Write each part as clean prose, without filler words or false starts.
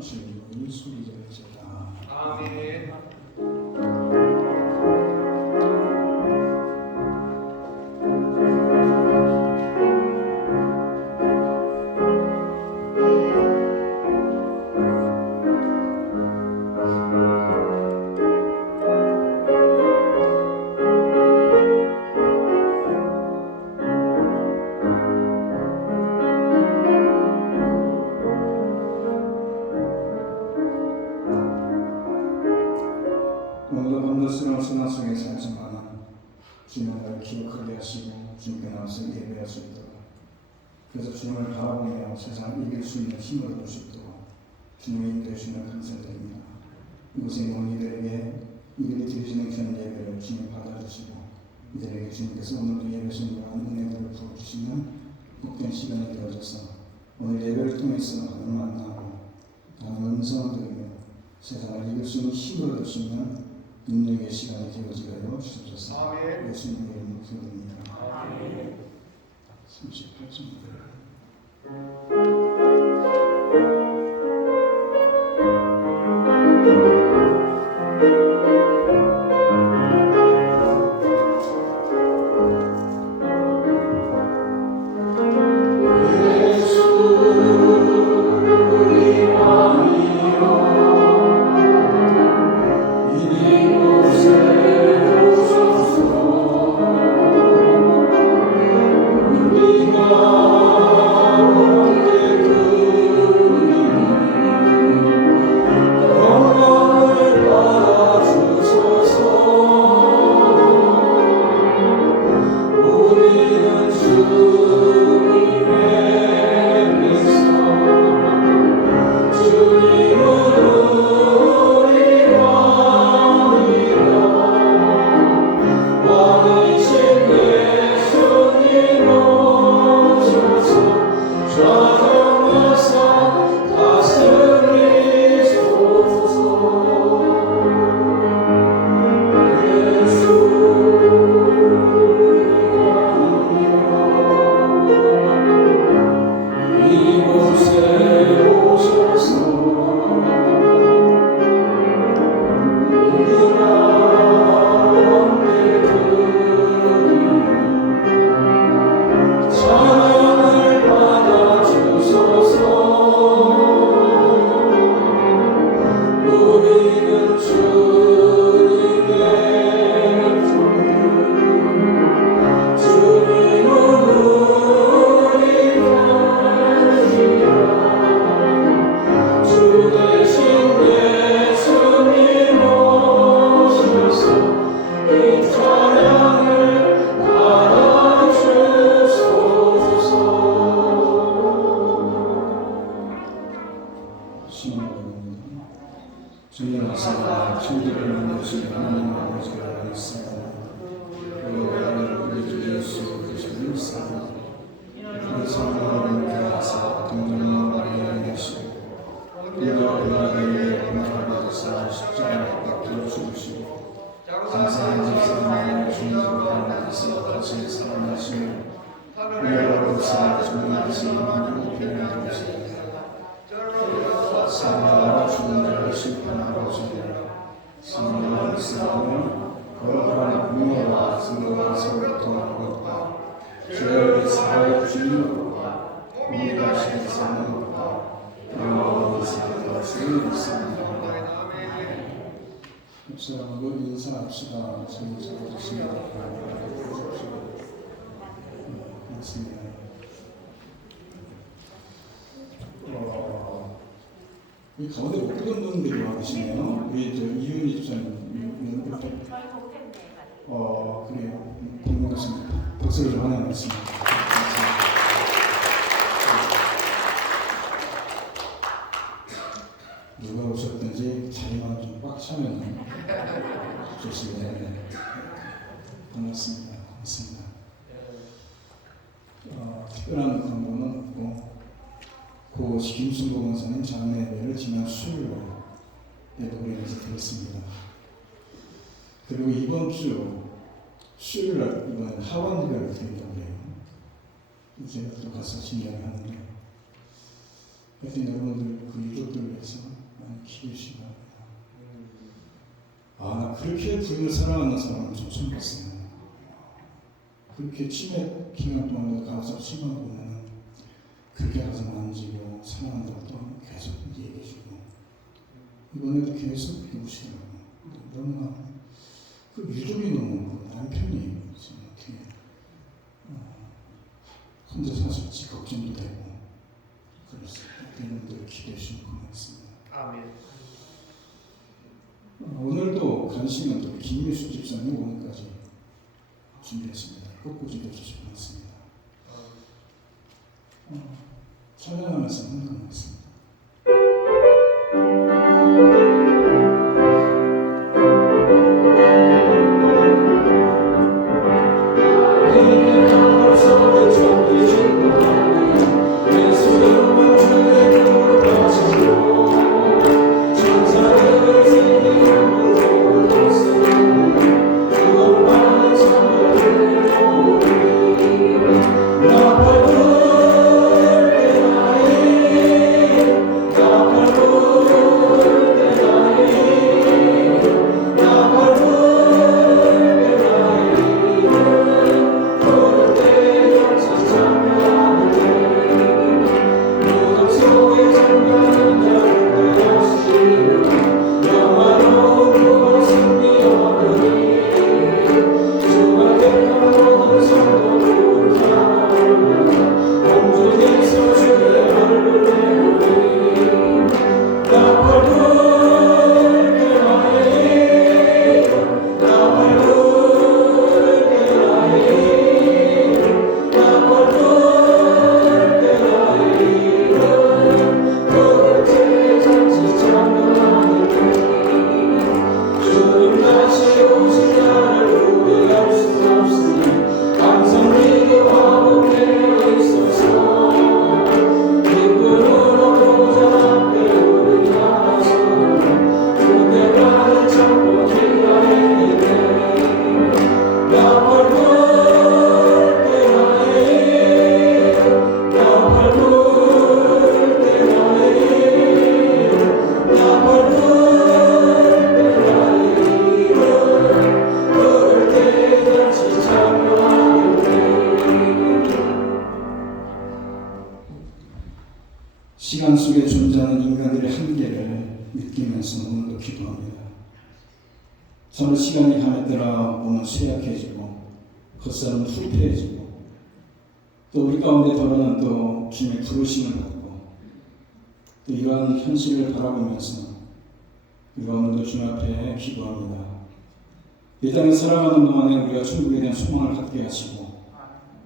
주님의 소리들을지어다. 아멘. 오늘도 밤낮으로 신앙 속에 살지만 주님을 날 기억하게 하시고 주님께 나와서 예배할 수 있도록, 그래서 주님을 바라보며 세상을 이길 수 있는 힘을 얻을 수 있도록 주님의 인도해 주시는 감사드립니다. 이곳에 있는 이들에게 이들이 드리시는 전 예배를 주님 받아주시고 이들에게 주님께서 오늘도 예배 선물한 은혜들을 부어주시는 복된 시간이 되어져서 오늘 예배를 통해서 하나님을 만나고 하나님의 음성을 들으며 세상을 이길 수 있는 힘을 얻을 수 있는 능력의 시간이 되어지게 하여 주옵소서. 예수님의 이름으로 기도드립니다. 38절. 주님 앞서가 천지를 만드신 하나님 아버지가 알겠습니다. 그리고 우리 주 예수 그리스도를 사랑하고 그 성령을 하사 동정과 관련해 하시고 그가 그에게 공포를 받으사 십자가에 박혀 죽으시고 장사한 제사장을 주님으로 받으사 다시 살아나시며 그에로부터 주님께서 많은 필요를 주시고 사망과 죽음을 심판하고 오시리라. 사망을 싸우며 거룩한 공의와 증거가 서로 통하는 것과 죄를 사하여 주는 것과 공의가 실상하는 것과 영원히 사는 것을 믿습니다. 목사님하고 인사합시다. 저희 적어주시면 고맙습니다. 이 가운데 못 보던 분들이 와 계시네요. 우리 저 이윤희 집사님 그래요. 고맙습니다. 박수를 좀 하나 넣습니다. 누가 오셨든지 자리만 좀 꽉 차면 좋습니다. 반갑습니다. 반갑습니다. 특별한 광고는 없고 고 김순보 권사님 장례 예배를 지난 수요일로 예보그램에서 드렸습니다. 그리고 이번 주 수요일날 이번엔 하원 예배를 드린다고 해요. 제가 또 가서 진행을 하는데 하여튼 여러분들 그 유족들 위해서 많이 기도해 주시기 바랍니다. 나 그렇게 부인을 사랑하는 사람은 좀 처음 봤어요. 그렇게 치매 기간 동안 가서 치만 보면은 그렇게 가서 만지고 사랑한다고 또 계속 얘기해주고 이번에도 계속 해보시더라고요. 너무나 그 유족이 너무 그 남편이 어떻게 혼자 사실지 걱정도 되고 그렇습니다. 여러분들 기대해 주시면 고맙습니다. 아멘. 오늘도 간신히 또 김미수 집사님 오늘까지 준비했습니다. 꽃꽂이도 주시고 있습니다. 찬양하면서 한동하겠습니다. 시간 속에 존재하는 인간들의 한계를 느끼면서 오늘도 기도합니다. 저는 시간이 가에 따라 몸은 쇠약해지고 겉살은 후패해지고 또 우리 가운데 더러는 또 주님의 부르심을 받고 또 이러한 현실을 바라보면서 우리가 오늘도 주님 앞에 기도합니다. 이 땅에 살아가는 동안에 우리가 천국에 대한 소망을 갖게 하시고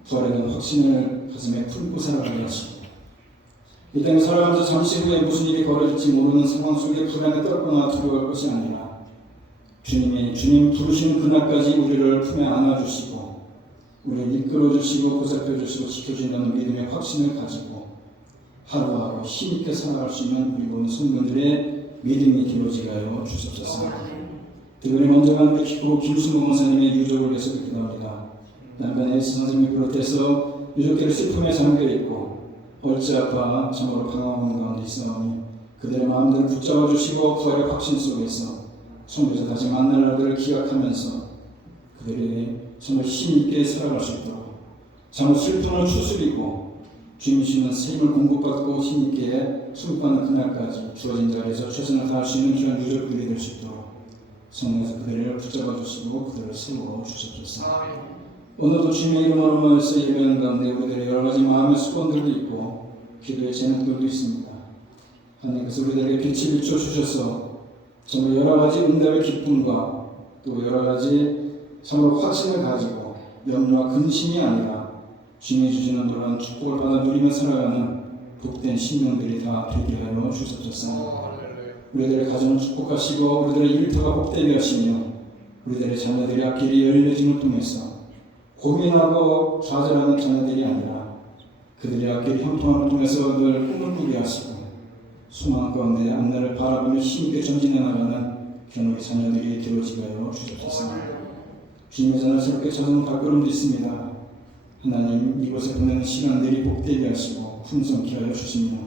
부활에 대한 확신을 가슴에 품고 살아가게 하시고 이 땅에 살아가면서 잠시 후에 무슨 일이 벌어질지 모르는 상황 속에 불안에 떨거나 두려워할 것이 아니라 주님 부르시는 그날까지 우리를 품에 안아주시고 우리를 이끌어주시고 보살펴주시고 지켜준다는 믿음의 확신을 가지고 하루하루 힘있게 살아갈 수 있는 우리 모든 성도들의 믿음이 기록지게 하여 주옵소서. 특별히 먼저 간 우리 기고 김순모 목사님의 유족을 위해서 기도합니다. 남편의 선생님을 비롯해서 유족들의 슬픔에 잠겨있고 얼지 아파 참으로 방황하는 가운데 있사오니 그들의 마음들을 붙잡아 주시고 부활의 확신 속에서 천국에서 다시 만날 날들을 기약하면서 그들이 정말 힘있게 살아갈 수 있도록 참으로 슬픔을 추스리고 주님 주시는 새 힘을 공급받고 힘있게 승부하는 그날까지 주어진 자리에서 최선을 다할 수 있는 귀한 유족들이 될 수 있도록 성령에서 그들을 붙잡아 주시고 그들을 세워 주옵소서. 오늘도 주님의 이름으로 말해서 예배하는 가운데 우리들의 여러 가지 마음의 수건들도 있고 기도의 제목들도 있습니다. 하나님께서 우리들에게 빛을 비춰주셔서 정말 여러 가지 응답의 기쁨과 또 여러 가지 참으로 확신을 가지고 염려와 근심이 아니라 주님이 주시는 놀라운 축복을 받아 누리며 살아가는 복된 신령들이 다 되게 하여 주옵소서. 우리들의 가정을 축복하시고 우리들의 일터가 복되게 하시며 우리들의 자녀들의 앞길이 열려짐을 통해서 고민하고 좌절하는 자녀들이 아니라 그들의 앞길이 형통함을 통해서 늘 꿈을 꾸게 하시고 소망 가운데 앞날을 바라보며 힘있게 전진해 나가는 귀한 우리 자녀들이 되어지게 하여 주옵소서. 주님의 전을 새롭게 찾아온 발걸음도 있습니다. 하나님 이곳에 보내는 시간들이 복되게 하시고 풍성케 하여 주시며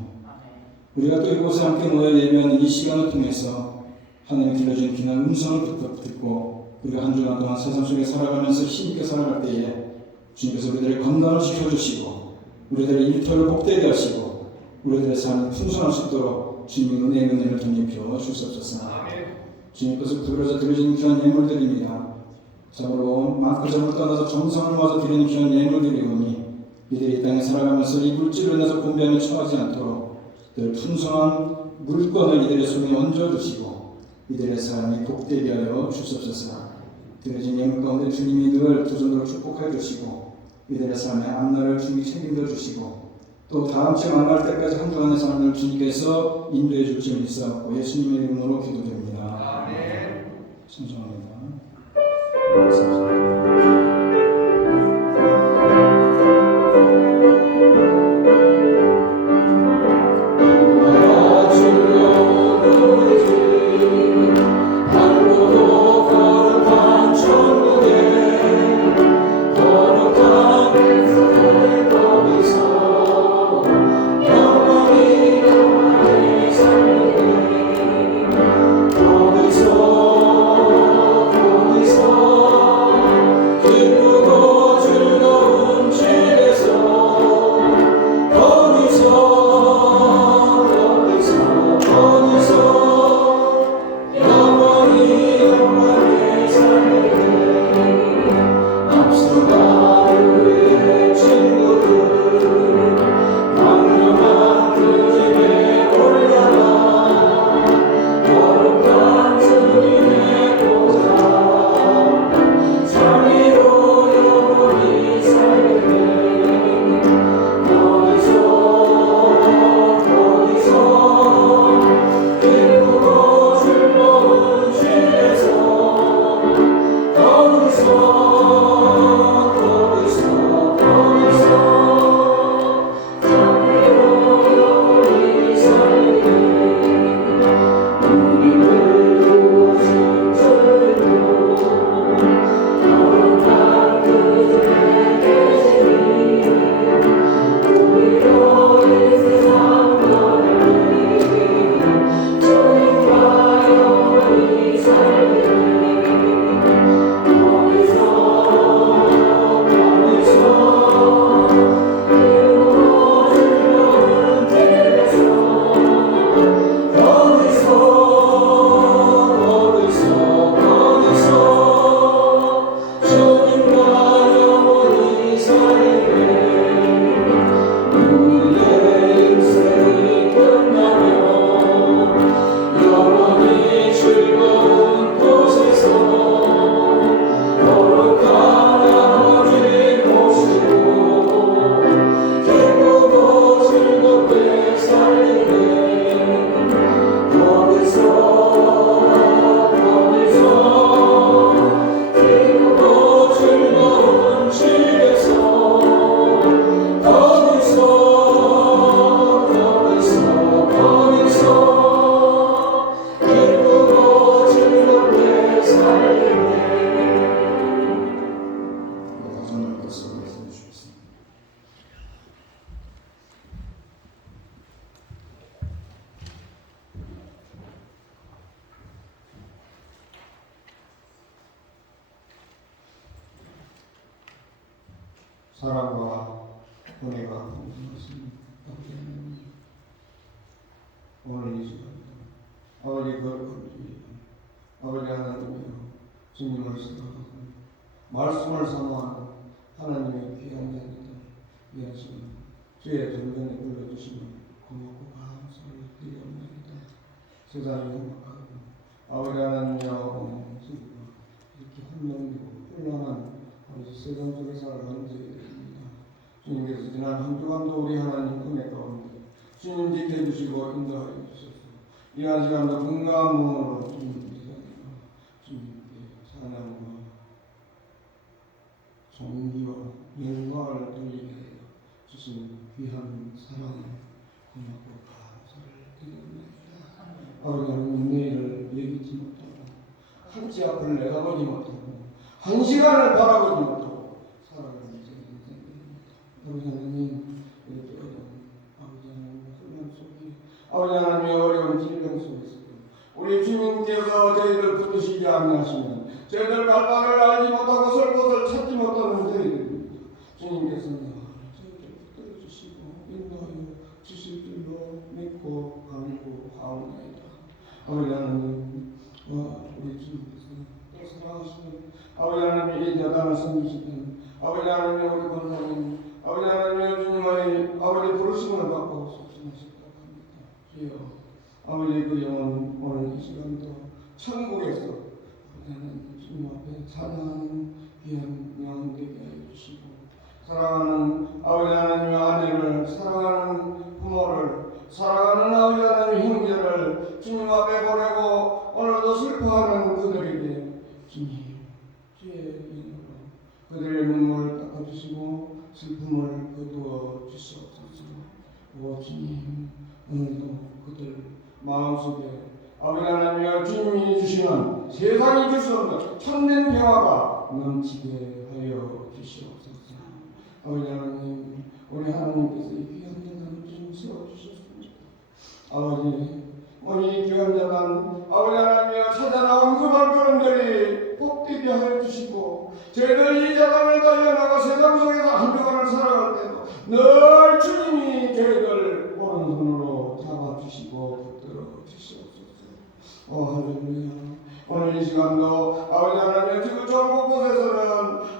우리가 또 이곳에 함께 모여 예배하는 이 시간을 통해서 하나님이 들려주는 귀한 음성을 듣고 우리가 한 주간 동안 세상 속에 살아가면서 힘있게 살아갈 때에 주님께서 우리들의 건강을 지켜주시고 우리들의 일터를 복되게 하시고 우리들의 삶이 풍성할 수 있도록 주님의 은혜를 덧입혀 주시옵소서. 주님께서 부드러져 드려지는 귀한 예물들입니다. 참으로 많고 적을 떠나서 정성을 모아서 드리는 귀한 예물들이오니 이들이 이 땅에 살아가면서 이 물질을 내서 공배함에 처하지 않도록 늘 풍성한 물건을 이들의 손에 얹어주시고 이들의 삶이 복되게 하여 주시옵소서. 드려진 예물 가운데 주님이 늘 두 손으로 축복해 주시고 이들의 삶의 앞날을 주님이 책임져 주시고 또 다음 주에 만날 때까지 한 주간의 삶을 주님께서 인도해 주실 믿사옵고 예수님의 이름으로 기도드립니다. 아멘. 찬송합니다. 사랑과 은혜가 오늘 이 시간 아버지 거룩한 아버지 하나님이여 주님을 사랑하고 말씀을 사모하는 하나님의 귀한 자녀들 예수님 주의 전전에 불러주시면 고맙고 감사를 드리옵나이다. 세상이 행복하고 아버지 하나님이여 이렇게 혼돈되고 혼란한 세상 속에 살아가는 저희들입니다. 주님께서 지난 한 주간도 우리 하나님 은혜 가운데 주님 지켜주시고 인도하여 주셔서 이한 시간도 건강한 몸으로 주님께 찬양과 존귀와 영광을 돌리게 하여 주신 귀한 사랑에 고맙고 감사를 드립니다. 아버지 하나님 내일을 여기지 못하고 한치 앞을 내다보지 못하고 한 시간을 바라보지 못하고 살아가는 인생입니다. 아버지 하나님 이렇게 어려운 아버지 하나님의 훈련 속에 아버지 하나님의 어려운 질병 속에서 우리 주님께서 저희들 붙드시지 아니하시면 저희들 갈 바를 알지 못하고 설 곳을 찾지 못하는 저희들입니다. 주님께서 저희들 붙들어주시고 인도하여 주실 줄로 믿고 간구하옵나이다. 아버지 하나님, 우리 주님께서 또 사랑하시는 아버지 하나님의 이 대단한 선지시는 아버지 하나님의 우리 권사님, 아버지 하나님의 주님의 아버지 부르심을 받고 속순하셨다고 합니다. 주여, 아버지 그 영혼 오늘 이 시간도 천국에서 하나님 주님 앞에 찬양하는 귀한 영혼 되게 하여 주시고, 사랑하는 아버지 하나님의 아내를, 사랑하는 부모를, 사랑하는 아버지 하나님의 형제를 주님 앞에 보내고 오늘도 슬퍼하는 그들에게 주님 주의 이름으로 그들의 눈물을 닦아주시고 슬픔을 거두어 주시옵소서. 오 주님, 오늘도 그들 마음속에 아버지 하나님과 주님이 주시는 세상이 줄 수 없는 참된 평화가 넘치게 하여 주시옵소서. 아버지 하나님, 우리 하나님께서 이 귀한 재단을 좀 세워주셨습니다. 아버지, 이 귀한 재단 아버지 하나님이여 찾아 나온 그 발걸음들이 복되게 하여 주시고, 저희들 이 재단을 달려나가 세상 속에서 한 주간을 살아갈 때도 늘 주님이 저희들 오른손으로 잡아주시고 붙들어 주시옵소서. 오 할렐루야. 오늘 이 시간도 아버지 하나님 지구 전국 곳에서는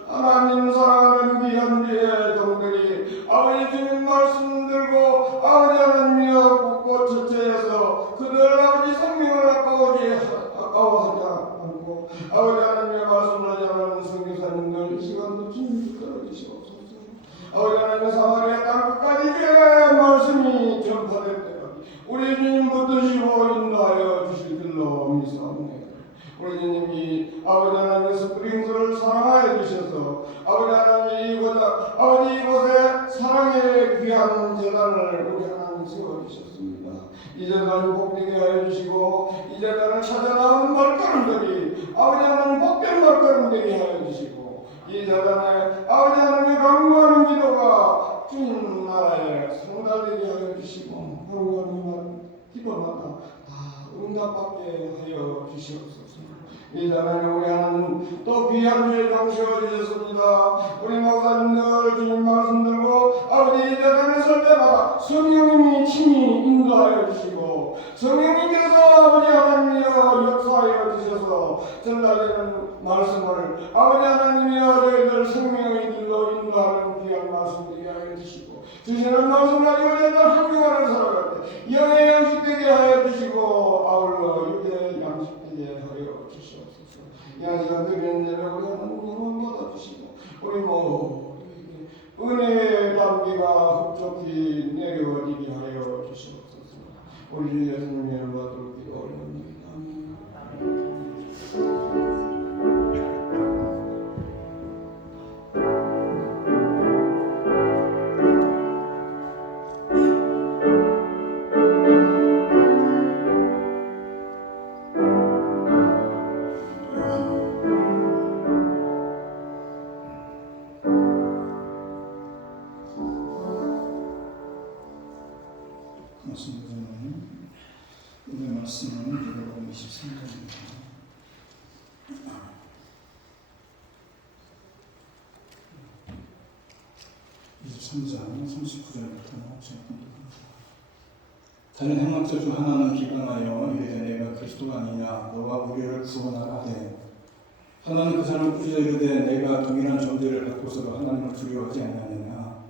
하나님 사랑하는 귀한 주의 종들이 아버지 주님 말씀 들고 아버지 하나님이여 굳고 처처해서 그들 아버지 생명을 아까워하지 않고 아버지 하나님의 말씀을 전하는 선교사님들 이 시간도 주님 붙들어 주시옵소서. 아버지 하나님 사마리아 땅 끝까지 주의 말씀이 전파될 때까지 우리 주님 붙드시고 인도하여 주실 줄로 믿사옵나이다. 우리 주님이 아버지 하나님의 스프링스를 사랑하여 주셔서 아버지 하나님 이곳에 사랑의 귀한 재단을 우리 하나님 세워주셨습니다. 이 재단을 복되게 하여 주시고 이 재단을 찾아 나온 발걸음들이 아버지 하나님 복된 발걸음들이 하여 주시고 이 재단에 아버지 하나님의 강구하는 기도가 주님 나라에 성달되게 하여 주시고 강구하는 기도마다 다 응답받게 하여 주시옵소서. 이 자리에 우리 하나님 또 귀한 주의 정시어 주셨습니다. 우리 목사님들 주님 말씀 들고 아버지 이 자리에 설 때마다 성령님이 친히 인도하여 주시고 성령님께서 아버지 하나님이여 역사하여 주셔서 전달되는 말씀을 아버지 하나님이여 저희들 생명의 길로 인도하는 귀한 말씀들이 하여 주시고 주시는 말씀 가지고 저희들 한 주간을 살아갈 때 영의 양식 되게 하여 주시고 아울러 육의 양식 되게 하여 주시옵소서. 이 시간 드리는 예배 우리 하나님 받아주시고 우리 모두에게 은혜의 담기가 흡족히 내려지게 하여 주시옵소서. 우리 주 예수님의 이름으로 기도 올립니다. 아멘. 오늘 말씀은 누가복음 23장입니다. 23장 39절부터 시작합니다. 다른 행악자 중 하나는 비방하여 이르되 내가 그리스도가 아니냐 너가 우리를 구원하라 하되 하나는 그 사람을 꾸짖어 이르되 내가 동일한 존재를 갖고서도 하나님을 두려워하지 아니하느냐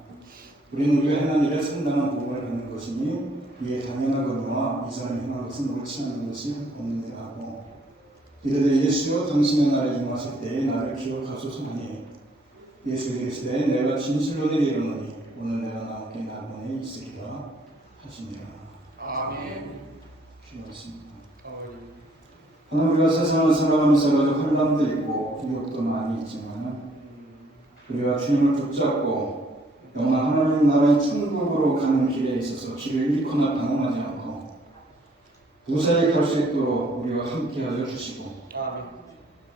우리는 우리가 행한 일에 상당한 복음을 받는 것이니 위에 당연하거니와 이 사람이 행한 것은 옳지 않은 것이 없느니라 하고 이르되 예수여 당신의 날에 임하실 때에 나를 기억하소서 하니 예수 이르시되 내가 진실로 내게 이르노니 오늘 내가 나와 나bon에 있으리라 하시니라. 아멘. 기도하겠습니다. 하나님 우리가 세상을 살아가면서 가지고 환난도 있고 굴욕도 많이 있지만 우리가 주님을 붙잡고 영원한 하나님 나라의 천국으로 가는 길에 있어서 길을 잃거나 방황하지 않고 무사히 갈 수 있도록 우리와 함께하여 주시고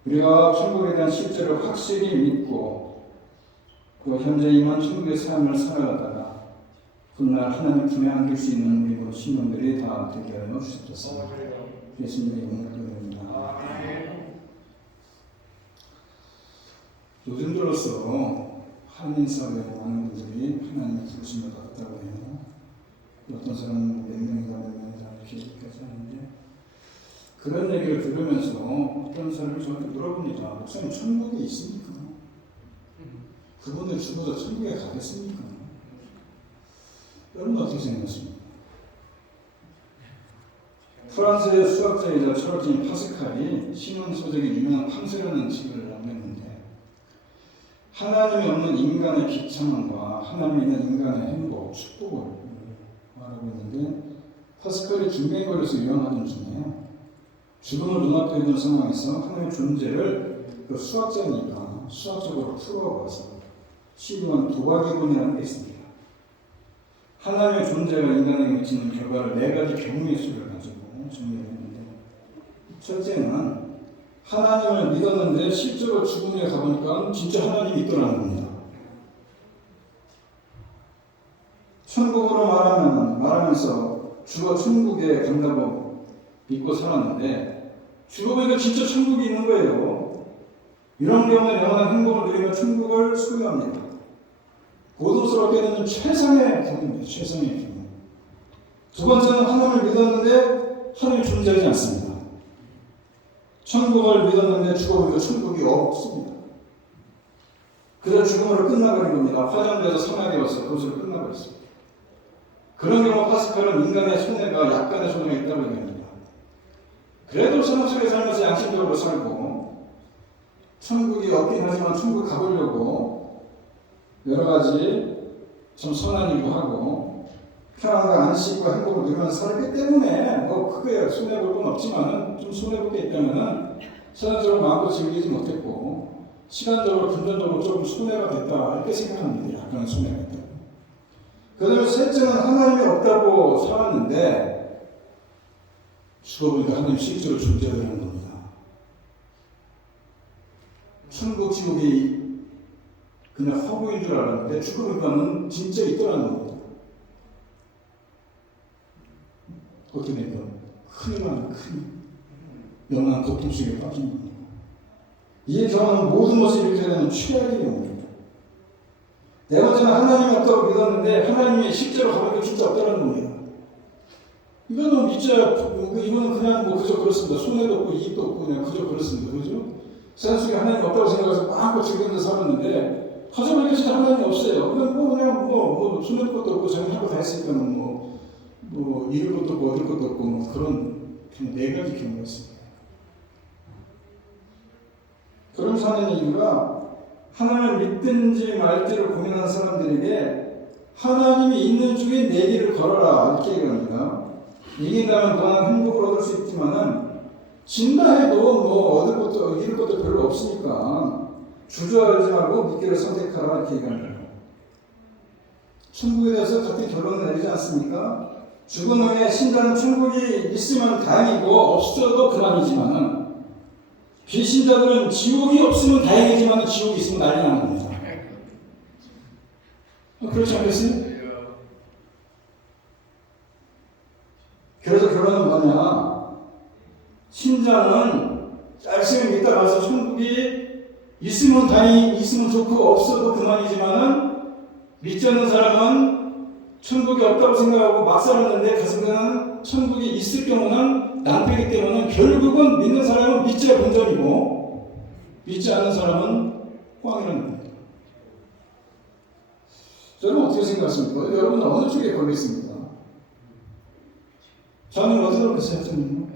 우리가 천국에 대한 실제를 확실히 믿고 또 현재 임한 천국의 삶을 살아가다가 훗날 하나님 품에 안길 수 있는 우리 모든 신령들이 다 되게 하여 주시옵소서. 예수님의 이름으로 기도드립니다. 요즘 들어서 한인 사회에 많은 분들이 하나님의 부르심을 받았다고 해요. 어떤 사람은 몇 명이다 이렇게 얘기까지 하는데, 그런 얘기를 들으면서 어떤 사람이 저한테 물어봅니다. 목사님, 천국에 있습니까? 그분들 죽어서 천국에 가겠습니까? 여러분 어떻게 생각하십니까? 프랑스의 수학자이자 철학자인 파스칼이 신앙서적인 유명한 팜세라는 책을 남겼는데, 하나님이 없는 인간의 비참함과 하나님이 있는 인간의 행복, 축복을 말하고 있는데, 파스칼이 중매에 걸려서 유행하던 중에 죽음을 눈앞에 둔 상황에서 하나님의 존재를 그 수학자니까 수학적으로 풀어봐서 시도한 도박이론이라는 게 있습니다. 하나님의 존재가 인간에게 미치는 결과를 네 가지 경우의 수를 가지고 정리했는데, 첫째는 하나님을 믿었는데 실제로 죽음에 가보니까 진짜 하나님이 있더라는 겁니다. 천국으로 말하면서 죽어 천국에 간다고 믿고 살았는데 죽어보니까 진짜 천국이 있는 거예요. 이런 경우에 영원한 행복을 누리며 천국을 소유합니다. 고통스럽게 되는 최상의 경우입니다. 최상의 경우. 두 번째는 하나님을 믿었는데 하나님이 존재하지 않습니다. 천국을 믿었는데 죽어보니까 천국이 없습니다. 그래서 죽음으로 끝나버린 겁니다. 화장돼서 사망이 왔어요. 그것으로 끝나버렸습니다. 그런 경우 파스칼은 인간의 손해가 약간의 손해가 있다고 얘기합니다. 그래도 세상 속에 살면서 양심적으로 살고 천국이 없긴 하지만 천국 가보려고 여러 가지 좀 선한 일도 하고 평안과 안식과 행복을 누리면서 살기 때문에 뭐 크게 손해볼 건 없지만은 좀 손해볼 게 있다면은 세상적으로 마음껏 즐기지 못했고 시간적으로 금전적으로 조금 손해가 됐다 이렇게 생각합니다. 약간의 손해가 있다. 그 다음에 셋째는 하나님이 없다고 살았는데 죽어보니까 하나님 실제로 존재하는 겁니다. 천국 지옥이 그냥 허구인 줄 알았는데 죽어보니까는 진짜 있더라는 겁니다. 어떻게 됩니까? 큰일만 큰 영원한 고통 속에 빠진 겁니다. 이 경우는 모든 것을 잃게 되는 최악의 경우입니다. 네 번째는 하나님이 없다고 믿었는데 하나님이 실제로 가보니까 진짜 없다는 겁니다. 이거는 이거는 그냥 뭐 그저 그렇습니다. 손해도 없고 이익도 없고 그냥 그저 그렇습니다. 그죠? 세상 속에 하나님이 없다고 생각해서 마음껏 즐기면서 살았는데 가져보니까 진짜 하나님이 없어요. 그냥 손해볼 것도 없고 자기 할 거 다 했으니까 잃을 것도 없고 얻을 것도 없고 그런 네 가지 경우가 있습니다. 그러면서 하는 이유가 하나님을 믿든지 말지를 고민하는 사람들에게 하나님이 있는 중에 내 길을 걸어라 이렇게 얘기합니다. 이긴다면 그만한 행복을 얻을 수 있지만은 진다 해도 얻을 것도 잃을 것도 별로 없으니까 주저하지 말고 믿기를 선택하라 이렇게 얘기합니다. 천국에 대해서 같은 결론을 내리지 않습니까? 죽은 후에 신자는 천국이 있으면 다행이고 없어도 그만이지만은 비신자들은 지옥이 없으면 다행이지만 지옥이 있으면 난리 나는 겁니다. 그렇지 않겠어요? 그래서 결론은 뭐냐? 신자는 열심히 믿다 가서 천국이 있으면 다행히 있으면 좋고 없어도 그만이지만은 믿지 않는 사람은 천국이 없다고 생각하고 막 살았는데 가슴에는 천국이 있을 경우는 낭패이기 때문에 결국은 믿는 사람은 믿지야 본전이고 믿지 않는 사람은 호황이라는 겁니다. 여러분 어떻게 생각하십니까? 여러분은 어느 쪽에 걸려있습니까? 저는 어디로 생각합니까?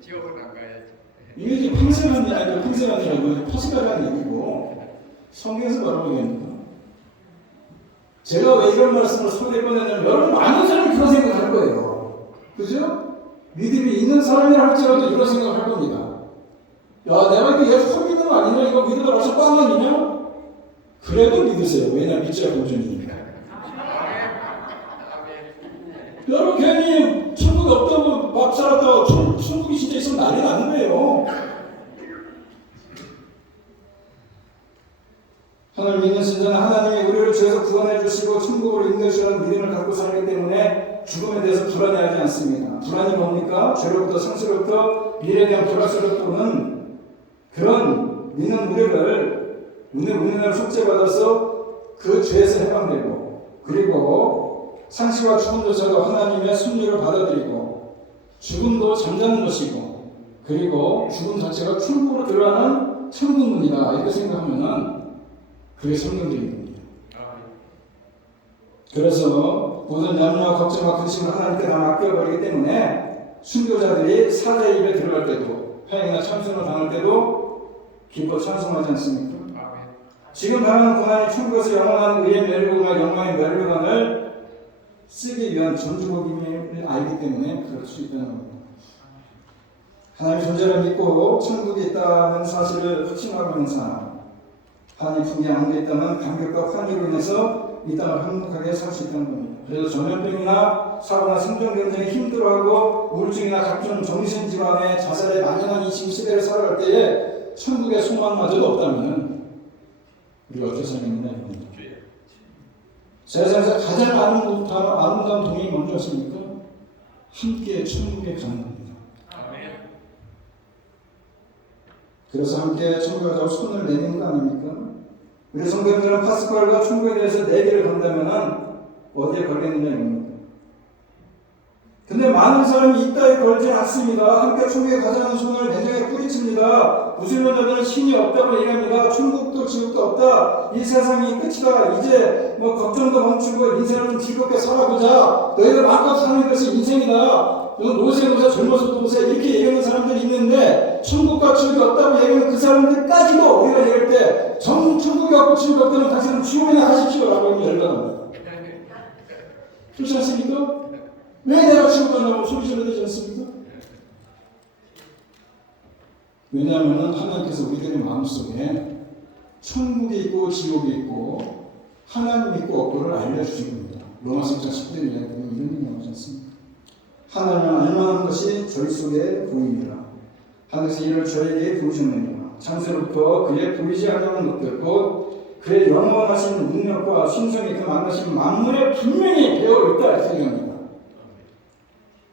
지옥을 안 가야지. 이게 이제 평생 아니라고 파스칼이라는 얘기고 성경에서 뭐라고 얘기합니까? 제가 왜 이런 말씀을 소개해 꺼내냐면 여러분 많은 사람이 그런 생각을 할 거예요. 그죠? 믿음이 있는 사람이라 할지라도 이런 생각을 할 겁니다. 야, 내가 이거 예수 안 믿는 거 아니냐? 이거 믿으다 벌써 빵 아니냐? 그래도 믿으세요. 왜냐면 믿지야 본전이니까. 여러분 괜히 천국이 없다고 막 살았다가 천국이 진짜 있으면 난리 나는 거예요. 하나님 믿는 신자는 하나님이 우리를 죄에서 구원해 주시고 천국으로 인도하시라는 믿음을 갖고 살기 때문에 죽음에 대해서 불안해하지 않습니다. 불안이 뭡니까? 죄로부터 상실로부터 미래에 대한 불확실로부터 오는 그런 믿는 우리를 속죄받아서 그 죄에서 해방되고, 그리고 상실과 죽음조차도 하나님의 섭리를 받아들이고, 죽음도 잠자는 것이고, 그리고 죽음 자체가 천국으로 들어가는 천국문이다 이렇게 생각하면은 그게 성경적인 겁니다. 그래서 모든 염려와 걱정과 근심을 하나님께 다 맡겨버리기 때문에 순교자들이 사자의 입에 들어갈 때도, 폐행이나 참선을 당할 때도 기뻐 찬송하지 않습니까? 지금 당하는 고난이 천국에서 영원한 의의 멸류관과 영광의 멸류관을 쓰기 위한 전주복임을 알기 때문에 그럴 수 있다는 겁니다. 하나님의 존재를 믿고 천국이 있다는 사실을 확신하고 있는 사람, 하나님 품에 안겨 있다는 감격과 환희로 인해서 이 땅을 행복하게 살 수 있다는 겁니다. 그래서 전염병이나 사고나 생존 경쟁에 힘들어하고 우울증이나 각종 정신질환에 자살에 만연한 이 지금 시대를 살아갈 때에 천국의 소망마저도 없다면 우리가 어떻게 살겠느냐 이겁니다. 세상에서 가장 아름다운 동행이 뭔지 아십니까? 함께 천국에 가는 겁니다. 그래서 함께 천국에 가자고 손을 내미는 거 아닙니까? 우리 성도님들은 파스칼과 천국에 대해서 내기를 건다면 어디에 걸겠느냐 이겁니다. 근데 많은 사람이 이따에 걸지 않습니다. 함께 천국에 가자는 손을 내정에 뿌리칩니다. 무슬림자들은 신이 없다고 얘기합니다. 천국도 지옥도 없다. 이 세상이 끝이다. 이제 걱정도 멈추고 인생을 좀 즐겁게 살아보자. 너희가 마음껏 사는 것이 인생이다. 노세 젊어서 노세 이렇게 얘기하는 사람들이 있는데 천국과 지옥이 없다고 얘기하는 그 사람들까지도 우리가 얘기할 때 천국이 없고 지옥이 없다면 당신은 지옥이나 가십시오라고 하면 열받습니다. 그렇지 않습니까? 왜 내가 지옥 가냐고 소리 질러야 되지 않습니까? 왜냐하면 하나님께서 우리들의 마음속에 천국이 있고 지옥이 있고 하나님 있고 없고를 알려주신 겁니다. 로마서 10절 이야기는 이런 얘기 나오지 않습니까? 하나님은 알만한 것이 저희 속에 보입니다. 하늘에서 이를 저에게 보이셨느니라. 창세로부터 그의 보이지 않는 것들 곧 그의 영원하신 능력과 신성이 그 만나신 만물에 분명히 되어 있다 이렇게 얘기합니다.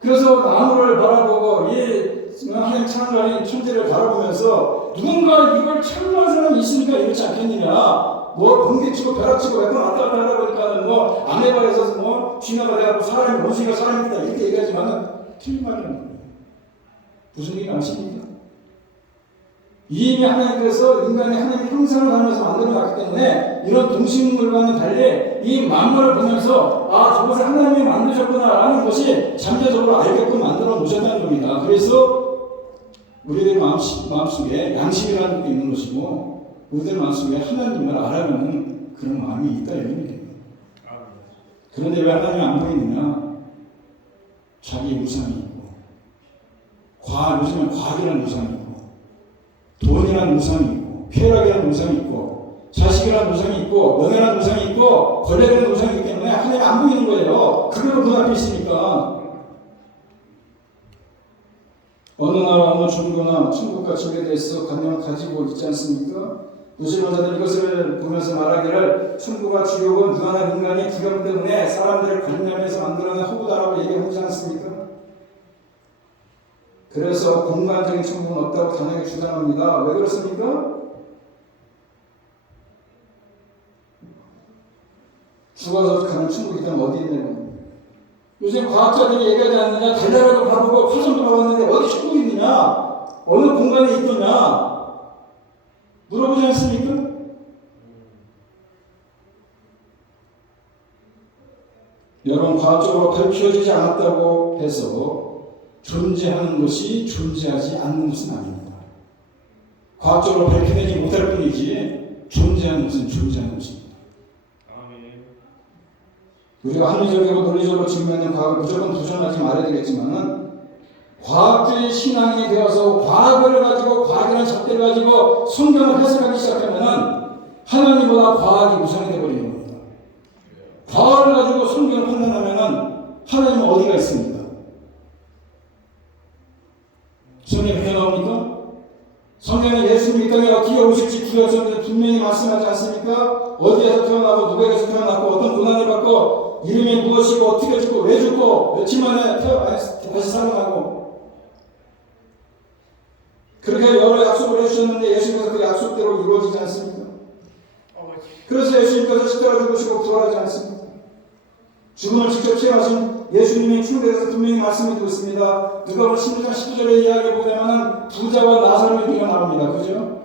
그래서 나무를 바라보고 이 하나님 창조하신 천지를 바라보면서 누군가 이걸 창조한 사람이 있으니까 이렇지 않겠느냐. 번개치고 벼락치고 몇번 왔다 갔다 하다 보니까는 아메바에서 쥐나가 돼갖고 사람이 원숭이가 사람이 있다 이렇게 얘기하지만은 틀린 말이라는 거예요. 무슨 얘기 아십니까? 이미 하나님께서 인간이 하나님의 형상을 하면서 만들어놨기 때문에 이런 동식물과는 달리 이 만물을 보면서 저것을 하나님이 만드셨구나라는 것이 잠재적으로 알게끔 만들어 놓으셨다는 겁니다. 그래서 우리들 마음속에 양심이라는 게 있는 것이고 우리들 마음속에 하나님을 알아가는 그런 마음이 있다 이런 얘기입니다. 그런데 왜 하나님이 안 보이느냐? 자기 우상이 있고 요즘은 과학이라는 우상이 있고 돈이라는 우상이 있고 쾌락이라는 우상이 있고 자식이라는 우상이 있고 명예라는 우상이 있고 권력이라는 우상이 있기 때문에 하나님이 안 보이는 거예요. 그대로 눈앞에 있으니까. 어느 나라 어느 종교나 천국과 지옥에 대해서 관념을 가지고 있지 않습니까? 무슬림자들은 이것을 보면서 말하기를 천국과 지옥은 유한한 인간의 두려움 때문에 사람들을 관념해서 만들어낸 허구다라고 얘기하지 않습니까? 그래서 공간적인 천국은 없다고 단호하게 주장합니다. 왜 그렇습니까? 죽어서 가는 천국이 있다면 어디 있냐고. 요새 과학자들이 얘기하지 않느냐? 달나라도 가보고 화성도 가봤는데 어디 천국이 있느냐? 어느 공간에 있더냐? 물어보지 않습니까? 여러분, 과학적으로 밝혀지지 않았다고 해서 존재하는 것이 존재하지 않는 것은 아닙니다. 과학적으로 밝혀내지 못할 뿐이지 존재하는 것은 존재하는 것입니다. 우리가 합리적이고 논리적으로 증명된 과학을 무조건 부정하지 말아야 되겠지만은 과학주의 신앙이 되어서 과학을 가지고 과학이라는 잣대를 가지고 성경을 해석하기 시작하면은 하나님보다 과학이 우상이 되어버리는 겁니다. 과학을 가지고 성경을 판단하면은 하나님은 어디가 있습니까? 성경에 나옵니까? 성경에 예수님이 이 땅에 어떻게 오실지 구약성경에 분명히 말씀하지 않습니까? 어디에서 태어나고 누구에게서 태어났고 어떤 고난을 받고 이름이 무엇이고 어떻게 죽고 왜 죽고 며칠 만에 다시 살아나고 그렇게 여러 약속을 해주셨는데 예수님께서 그 약속대로 이루어지지 않습니까? 그래서 예수님께서 십자가 죽으시고 부활하지 않습니까? 죽음을 직접 체험하신 예수님의 충고에 대해서 분명히 말씀해주고 있습니다. 누가복음 16장 19절의 이야기를 보자면 부자와 나사로의 얘기가 나옵니다. 그죠?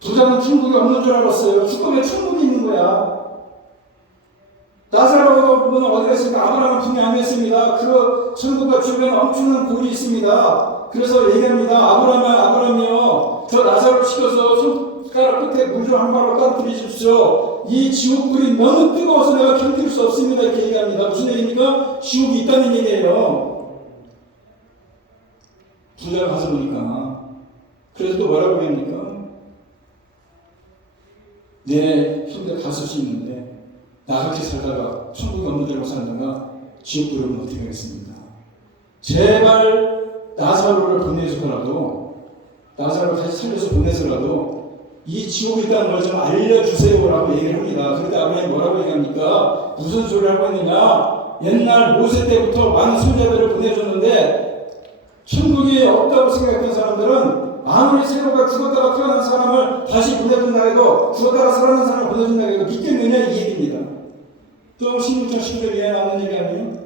부자는 천국이 없는 줄 알았어요. 죽음에 천국이 있는 거야. 나사로는 어디 갔습니까? 아브라함은 분명히 했습니다. 그 천국과 주변에 엄청난 골이 있습니다. 그래서 얘기합니다. 아브라함이요, 저 나사로를 시켜서 손가락 끝에 물 좀 한 바로 떨어뜨리십시오. 이 지옥불이 너무 뜨거워서 내가 견딜 수 없습니다. 이렇게 얘기합니다. 무슨 얘기입니까? 지옥이 있다는 얘기예요. 부자가 가서 보니까. 그래서 또 뭐라고 합니까? 내 힘들 다 쓸 수 있는데 나같이 살다가 천국이 없는 데로 살다가 지옥불은 어떻게 하겠습니까? 제발 나사로를 보내주더라도 나사로를 다시 살려서 보내서라도 이 지옥이 있다는 걸 좀 알려주세요라고 얘기를 합니다. 그런데 아브라함이 뭐라고 얘기합니까? 무슨 소리를 하고 있느냐? 옛날 모세 때부터 많은 선자들을 보내줬는데 천국이 없다고 생각했던 사람들은 아무리 세로가 죽었다가 태어난 사람을 다시 보내준다 해도 죽었다가 살아난 사람을 보내준다 해도 믿겠느냐 이 얘기입니다. 또 16장 10절 이하에 나오는 얘기 아니에요?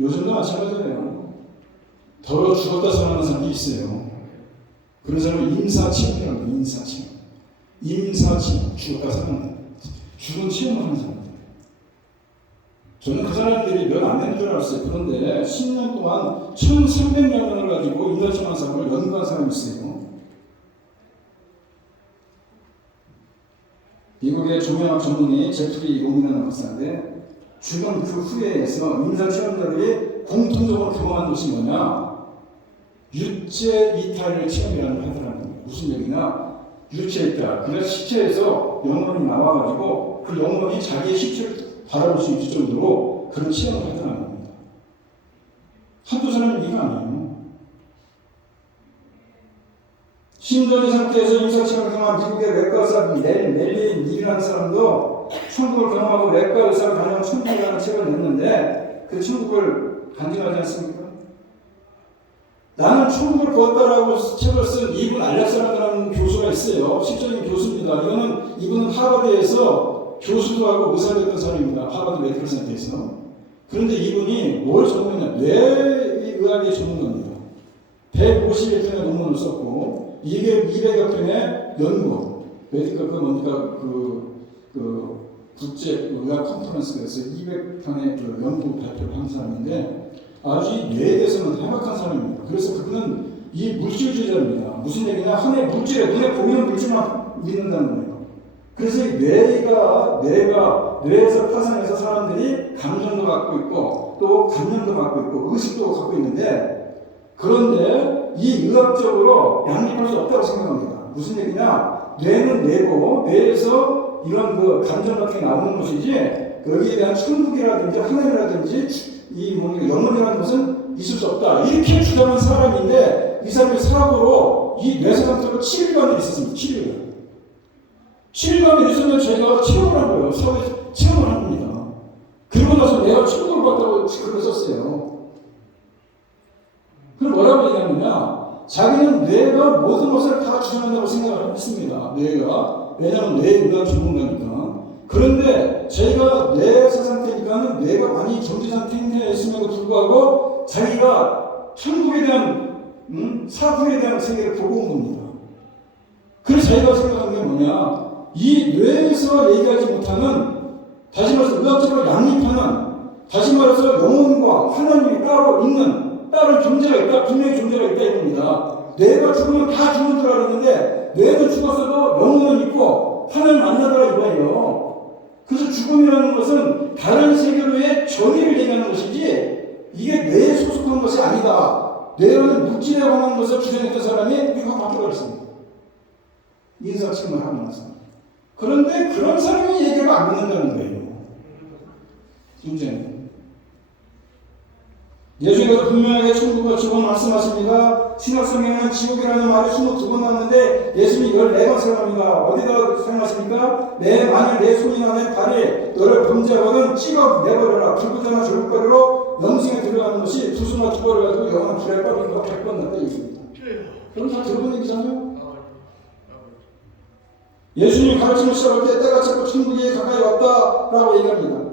요즘도 마찬가지예요. 더러 죽었다 살아난 사람이 있어요. 그런 사람은 임사체험이라고 해요. 임사체험. 임사체험. 죽었다 살아난 죽은 체험을 하는 사람들. 저는 그 사람들이 몇 안 되는 줄 알았어요. 그런데 10년 동안 1,300여 명을 가지고 인간체험 사람을 연구한 사람이 있어요. 미국의 조명학 전문의 제프리 용이라는 박사인데 죽은 그 후에에서 인사체험자들이 공통적으로 경험한 것이 뭐냐? 유체 이탈을 체험이라는 걸 하더라는 거예요. 무슨 얘기냐? 유체 이탈. 그래서 시체에서 영혼이 나와가지고 그 영혼이 자기의 시체를 바라볼 수 있을 정도로 그런 체험을 하더라는 겁니다. 한두 사람의 얘기가 아니에요. 신전의 상태에서 인사체험을 경험한 미국의 외과 의사 멜린 닐이라는 사람도 천국을 경험하고 외과 의사를 다녀온 천국이라는 책을 냈는데 그 천국을 간증하지 않습니까? 나는 천국을 보았다라고 책을 쓴 이분 알렉산더라는 교수가 있어요. 실적인 교수입니다. 이분은 하버드에서 교수도 하고 의사도 했던 사람입니다. 하버드 메디컬 센터에서. 그런데 이분이 뭘 전문했냐? 뇌의학의 전문가입니다. 150여 편의 논문을 썼고 200여 편의 연구, 메디컬 국제 의학 컨퍼런스에서 200편의 그 연구 발표를 한 사람인데 아주 뇌에 대해서는 해박한 사람입니다. 그래서 그분은 이 물질주의자입니다. 무슨 얘기냐? 하나의 물질에 눈에 보이는 물질만 믿는다는 거예요. 그래서 이 뇌가 뇌에서 파생해서 사람들이 감정도 갖고 있고 또 감염도 갖고 있고 의식도 갖고 있는데 그런데 이 의학적으로 양립할 수 없다고 생각합니다. 무슨 얘기냐? 뇌는 뇌고 뇌에서 이런 그 감정 같은 게 나오는 것이지 여기에 대한 천국이라든지 하늘이라든지 이 영혼이라는 것은 있을 수 없다. 이렇게 주장한 사람인데 이 사람이 사고로 이 뇌사 상태로 7일간을 있었습니다. 7일간. 7일간을 있으면 제가 체험을 한 거예요. 사회 체험을 한 겁니다. 그러고 나서 내가 천국을 봤다고 글을 썼어요. 그럼 뭐라고 얘기하느냐? 자기는 뇌가 모든 것을 다 주장한다고 생각을 했습니다. 뇌가. 왜냐하면 뇌의학 전문가니까. 그런데 제가 뇌사 상태니까는 뇌가 많이 정지 상태에 있음에도 불구하고 자기가 천국에 대한 사후에 대한 세계를 보고 온 겁니다. 그래서 자기가 생각한 게 뭐냐? 이 뇌에서 얘기하지 못하는 다시 말해서 의학적으로 양립하는 다시 말해서 영혼과 하나님이 따로 있는 다른 존재가 있다. 분명히 존재가 있다 이겁니다. 뇌가 죽으면 다 죽는 줄 알았는데 뇌는 죽었어도 영혼은 있고 하나님 만나더라 이거예요. 그래서 죽음이라는 것은 다른 세계로의 정의를 얘기하는 것이지 이게 뇌에 소속한 것이 아니다. 뇌라는 물질에 관한 것을 주장했던 사람이 이거 바뀌어버렸습니다. 인사체험을 하고 나서. 그런데 그런 사람이 얘기가 안 믿는다는 거예요. 문제는. 예수님께서 분명하게 천국과 지옥을 말씀하십니다. 신약성경에는 지옥이라는 말이 22번 나오는데 예수님이 14번 사용합니다. 어디다 사용하십니까? 만일 내 손이나 내 발이 너를 범죄하거든 찍어 내버려라. 불붙거나 절국거리로 영생에 들어가는 것이 두 손과 두 발을 가지고 영원한 불에 빠진가 100번 났다 얘기입니다. 그럼 다 들어본 얘기잖아요. 예수님이 가르침을 시작할 때 때가 차고 천국이 가까이 왔다라고 얘기합니다.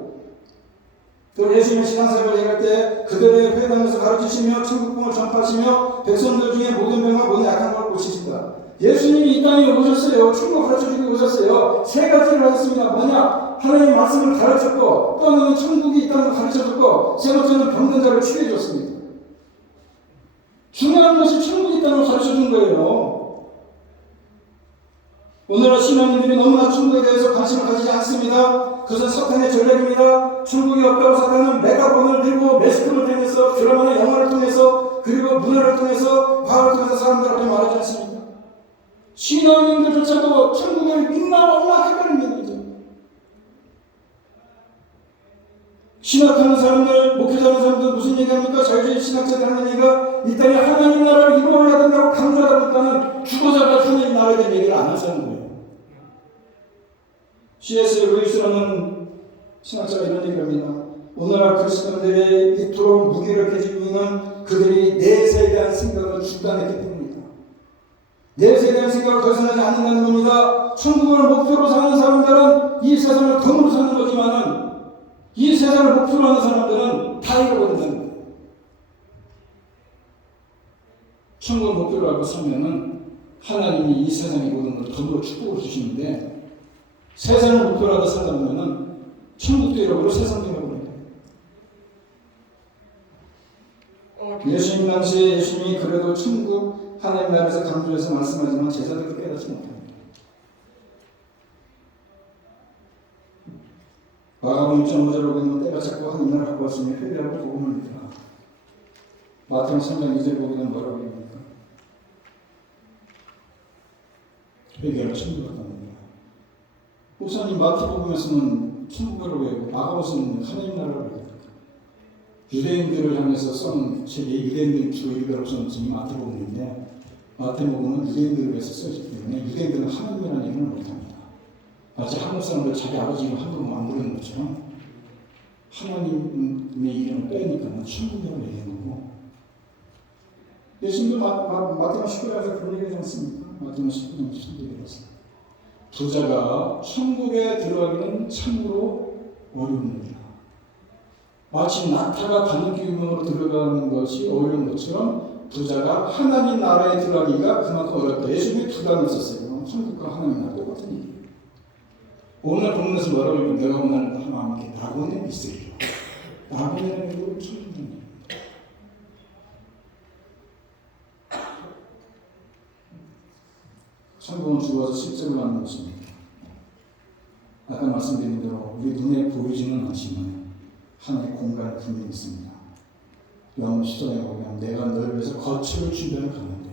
또 예수님의 신앙생활을 얘기할 때 그들의 회당에서 가르치시며 천국복음을 전파하시며 백성들 중에 모든 병과 모든 약한 걸 고치신다. 예수님이 이 땅에 오셨어요. 천국 가르쳐주기 오셨어요. 세 가지를 하셨습니다. 뭐냐? 하나님의 말씀을 가르쳤고 또 하나는 천국이 있다는 걸 가르쳐줬고 세 번째는 병든 자를 치유해줬습니다. 중요한 것이 천국이 있다는 걸 가르쳐준 거예요. 오늘날 신앙인들이 너무나 천국에 대해서 관심을 가지지 않습니다. 그것은 사탄의 전략입니다. 천국이 없다고 사탄은 메가폰을 들고 매스컴을 통해서 드라마나 영화를 통해서 그리고 문화를 통해서 과학을 통해서 사람들 앞에 말하지 않습니다. 신앙인들조차도 천국을 민망하게 헷갈립니다. 신학하는 사람들, 목회자하는 사람들 무슨 얘기합니까? 자유주의 신학자들 하는 얘기가 이 땅에 하나님 나라를 이루어야 된다고 강조하다 보니까는 죽어서가 하나님 나라에 대한 얘기를 안 하자는 거예요. C.S. 루이스라는 신학자가 이런 얘기를 합니다. 오늘날 그리스도인들이 이토록 무기력해지고 있는 그들이 내세에 대한 생각을 중단했기 때문입니다. 내세에 대한 생각을 더 이상 하지 않는다는 겁니다. 천국을 목표로 사는 사람들은 이 세상을 덤으로 사는 거지만은 이 세상을 목표로 하는 사람들은 다 잃어버린다는 거예요. 천국을 목표로 하고 살면은 하나님이 이 세상의 모든 걸 덤으로 축복을 주시는데 세상을 목표로 하다 살다 보면은 천국도 잃어버리고 세상도 잃어버려요. 예수님 당시에 예수님이 그래도 천국 하나님 나라에서 강조해서 말씀하지만 제자들도 깨닫지 못합니다. 마가복음 1.5절로 보면 때가 자꾸 한 인을 하고 왔으니 회개하고 복음을 믿으라. 마태복음 3장 2절 보면 뭐라고 얘기합니까? 회개하라 천국 갔다 옵니다. 목사님 마태복음에서는 천국이라고 얘기하고 마가복음에서는 하나님 나라라고 얘기합니다. 유대인들을 향해서 써는 책이 유대인들이 주로 읽으라고 써는 책이 마태복음인데 마태복음은 유대인들을 위해서 써있기 때문에 유대인들은 하나님이라는 얘기를 못합니다. 마치 한국 사람들 자기 아버지 이름 한국어 안 부르는 것처럼 하나님의 이름을 빼니까 천국이라고 얘기하는 거고 예수님도 마태복음 19장에서 그런 얘기하지 않습니까? 마태복음 19장 10절에서 부자가 천국에 들어가기는 참으로 어려운 일이다. 마치 낙타가 가는 길문으로 들어가는 것이 어려운 것처럼 부자가 하나님 나라에 들어가기가 그만큼 어렵다. 예수님이 두 단을 썼어요. 천국과 하나님 나라 똑같은 얘기예요. 오늘 본문에서 뭐라고 하면 내가 오늘 하나님께 낙원에 있으리라. 낙원이라는 게 천국이라는 얘기입니다. 천국은 죽어서 실제로 가는 것입니다. 아까 말씀드린 대로 우리 눈에 보이지는 않지만 하나의 공간이 분명히 있습니다. 요한복음 10장에 보면 내가 너를 위해서 거처를 준비하러 가는데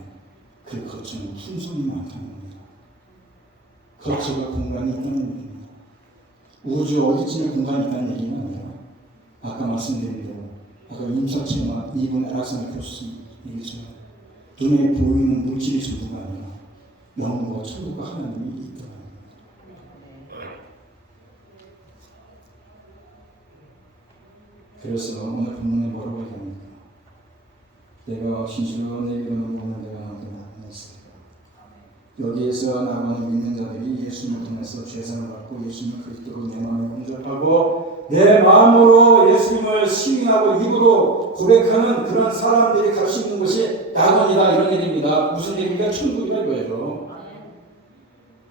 그 거처는 풍성이 많다는 겁니다. 거처가 공간이 있다는 얘기입니다. 우주 어디쯤에 공간이 있다는 얘기는 아니라 아까 말씀드린 대로 아까 임사체나 이분 에락사나 교수 얘기처럼 눈에 보이는 물질이 전부가 아니라 영과 천국과 하나님이 있다. 그래서 오늘 본문에 뭐라고 얘기합니까? 내가 진실로 내게로 넘어오는 내가 너한테 나타났으리라. 여기에서 나가는 믿는 자들이 예수님을 통해서 죄사를 받고 예수님을 그리스도로 내 마음에 공접하고 내 마음으로 예수님을 시인하고 입으로 고백하는 그런 사람들이 갈 수 있는 것이 낙원이다 이런 얘기입니다. 무슨 얘기가 천국이라 이거예요.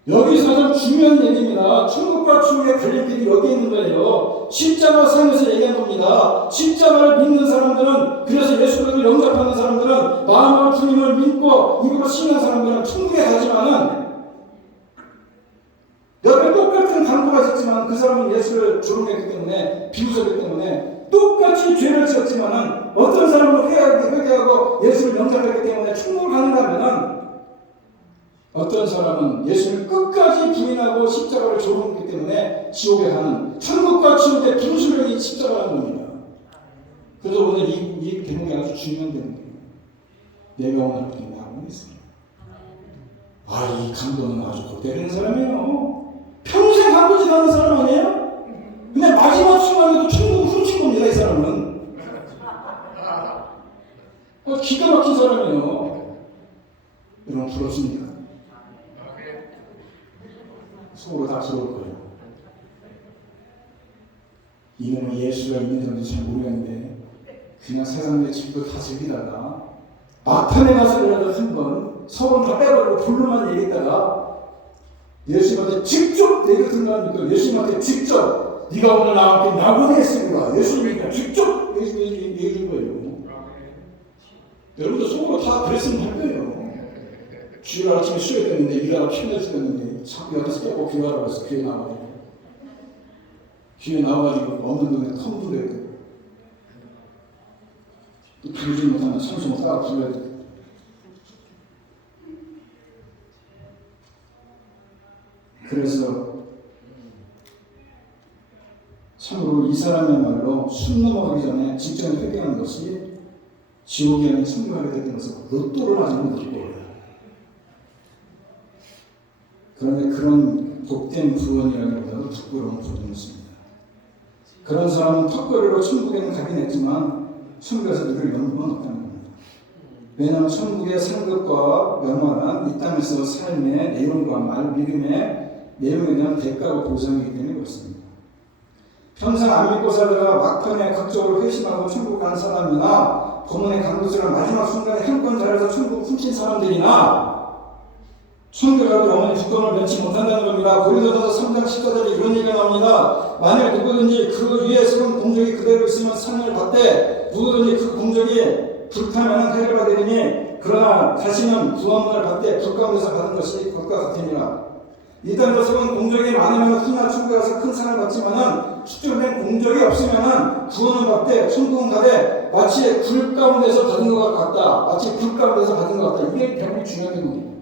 여기서 가장 중요한 얘기입니다. 천국과 지옥의 갈림길이 여기 있는 거예요. 십자가 상에서 얘기한 겁니다. 십자가를 믿는 사람들은 그래서 예수를 영접하는 사람들은 마음으로 주님을 믿고 입으로 신는 사람들은 천국에 가지만은 옆에 똑같은 강도가 있었지만 그 사람은 예수를 조롱했기 때문에 비웃었기 때문에 똑같이 죄를 지었지만은 어떤 사람은 회개하고 예수를 영접했기 때문에 천국을 가는가면은 어떤 사람은 예수를 끝까지 부인하고 십자가를 조롱했기 때문에 지옥에 가는 천국과 지옥의 분수령이 십자가라는 겁니다. 그래서 오늘 이 대목이 아주 중요한 대목이에요. 내가 오늘 어떻게 하고 있어요. 이 강도는 아주 곧 때리는 사람이에요. 평생 강도짓 하는 사람 아니에요? 근데 마지막 순간에도 천국 훔친 겁니다, 이 사람은. 기가 막힌 사람이에요. 여러분 부럽습니까? 속으로 다 부러울 거예요. 이놈은 예수가 있는지 잘 모르겠는데 그냥 세상 내 집도 다 즐기다가 막판에 가서라도 한번 서론 다 빼버리고 불로만 얘기했다가 예수님한테 직접 내가 들어가니까 예수님한테 직접 네가 오늘 나와 함께 낙원에 있으리라 예수님이 직접 얘기해 준 거예요. 여러분도 속으로 다 그랬으면 할 거예요. 주일 아침에 쉬어있었는데 일하다 피곤해 죽었는데 자꾸 여기서 깨고 교회하라고 해서 교회 나와가지고 교회 나와가지고 없는 돈에 컴플레이트 부르지 못하면 찬송 따라 불러야 돼. 그래서 참으로 이 사람이야말로 숨 넘어가기 전에 직전에 회개하는 것이 지옥이 아닌 천국에 가게 되는 것을 로또를 맞으면 못 거예요. 그런데 그런 복된 구원이라기보다도 부끄러운 구원이었습니다. 그런 사람은 턱걸이로 천국에는 가긴 했지만 천국에서 누릴 영광은 없다는 겁니다. 왜냐하면 천국의 상급과 영화는 이 땅에서 삶의 내용과 말, 믿음의 내용에 대한 대가와 보상이기 때문에 그렇습니다. 평생 안 믿고 살다가 막판에 극적으로 회심하고 천국 간 사람이나 본문의 강도처럼 마지막 순간에 한권 잘해서 천국 훔친 사람들이나 천국에 가도 영원히 주권을 면치 못한다는 겁니다. 고린도전서 3장 14절에 이런 얘기가 나옵니다. 만일 누구든지 그 위에 세운 공적이 그대로 있으면 상을 받되 누구든지 그 공적이 불타면 해를 받으니 그러나 다시는 구원을 받되 불 가운데서 받은 것이 그것과 같으니라. 이 땅에서 세운 공적이 많으면 흔한 천국에 가서 큰 상을 받지만은 축적된 공적이 없으면은 구원을 받되 천국은 가되 마치 불 가운데서 받은 것 같다. 마치 불 가운데서 받은 것 같다. 이게 대단히 중요한 겁니다.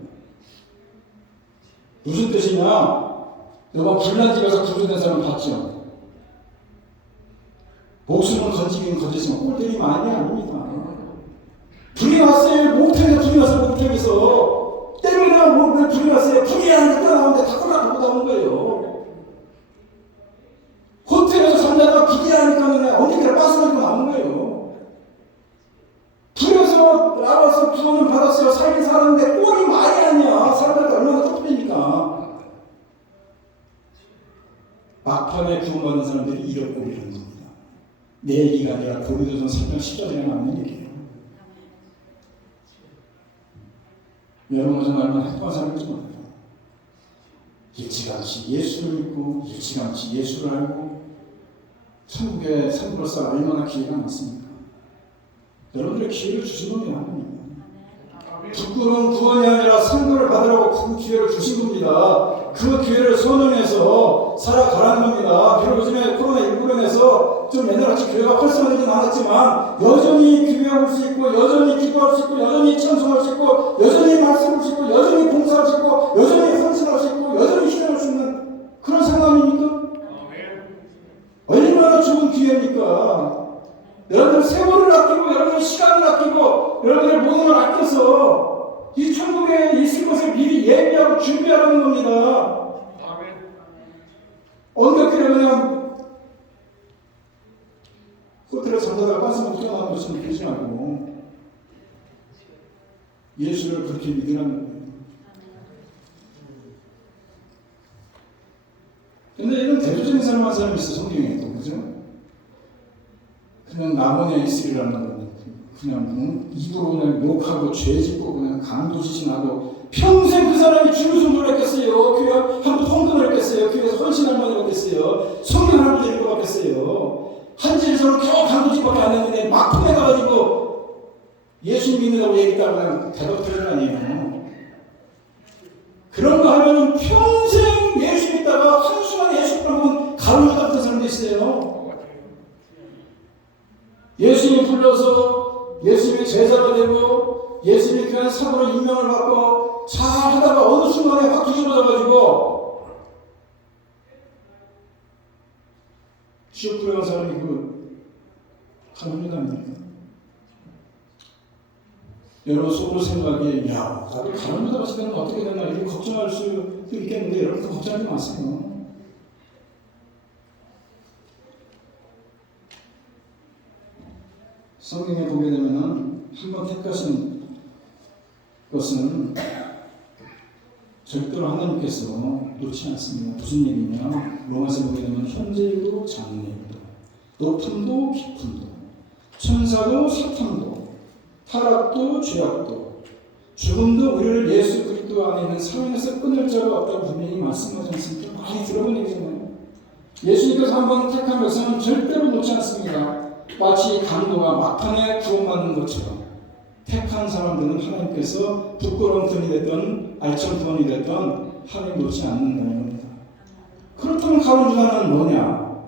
무슨 뜻이냐? 여러분 불난 집에서 구조된 사람 봤죠? 목숨을 건지긴 건지지만 꼴들이 많이 아닙니다. 불이 났어요. 목욕탕에서 불이 났어요. 목욕탕에서 때문에 왜 불이 났어요? 불이 나는데 나오는데 다 꼴랑 보고 나오는 거예요. 호텔에서 잠자다가 불이 나니까 언니들이 빠스나고 나오는 거예요. 불에서 나와서 구원을 받았어요. 살긴 살았는데 꼴이 많이 아니야. 사람들이 얼마나 쪽팔리니까. 막판에 구원받는 사람들이 이런 꼴이라는 겁니다. 내 얘기가 아니라 고린도전 3장 10절에 나오는 얘기예요. 여러분은 정말 얼마나 행복한 사람인지 몰라요. 일찌감치 예수를 믿고 일찌감치 예수를 알고 천국의 삶으로서 얼마나 기회가 많습니까? 여러분들의 기회를 주신 겁니다. 하나님. 부끄러운 구원이 아니라 상급을 받으라고 그 기회를 주신 겁니다. 그 기회를 선언해서 살아가라는 겁니다. 비록 요즘에 코로나19로 인해서 좀 옛날같이 교회가 활성화되진 않았지만 여전히 기회할 수 있고 여전히 기도할 수 있고 여전히 찬송할 수 있고 여전히 말씀할 수 있고 여전히 봉사할 수 있고 여전히 헌신할 수 있고 여전히 희생할 수 있는 그런 상황입니까? 얼마나 좋은 기회입니까? 여러분들 세월을 아끼고 여러분의 시간을 아끼고 여러분의 모든 걸 아껴서 이 천국에 있을 것을 미리 예비하고 준비하라는 겁니다. 언급기를 그냥 호텔에 잠자다가 빠스만 뛰어나는 것처럼 되지 말고 예수를 그렇게 믿으라는 거예요. 근데 이런 대표적인 사람 한 사람이 있어 성경에 또 그죠? 그냥 낙원에 있으리라는 건 그냥 입으로 그냥 욕하고 죄짓고 그냥 강도짓이나고 평생 그 사람이 주를 손을 했겠어요. 교회 한번 헌금을 했겠어요. 교회에서 헌신할 만을 했겠어요. 성경 하나를 드릴 것 같겠어요. 한지에서는 겨우 강도짓밖에 안 했는데 막판에 가가지고 예수님 믿는다고 얘기했다고 그냥 대답할 거 아니에요. 그런 거 하면은 평생 예수 믿다가 한순간에 예수 믿다고 가로를 닦던 사람도 있어요. 예수님이 불러서 예수님의 제자가 되고 예수님의 교회 사도로 임명을 받고 잘 하다가 어느 순간에 확 뒤집어져가지고 지옥 들어간 사람이 그 가는 일 아닙니까? 여러분 속으로 생각에 야 나도 가는 여자 같이 되면 어떻게 되나 이렇게 걱정할 수도 있겠는데 여러분 걱정하지 마세요. 성경에 보게 되면은 한번 택하신 것은 절대로 하나님께서 놓지 않습니다. 무슨 얘기냐? 로마서 보게 되면 현재일도 장래일도 높음도 깊음도 천사도 사탕도 타락도 죄악도 죽음도 우리를 예수 그리스도 안에 있는 사랑에서 끊을 자가 없다고 분명히 말씀하지 않습니까? 많이 들어본 얘기잖아요. 예수님께서 한번 택한 것은 절대로 놓지 않습니다. 마치 강도가 막판에 구원받는 것처럼 택한 사람들은 하나님께서 부끄러운 틈이 됐던 알청구원이 됐던 하나님 놓지 않는다는 겁니다. 그렇다면 가론 유다는 뭐냐?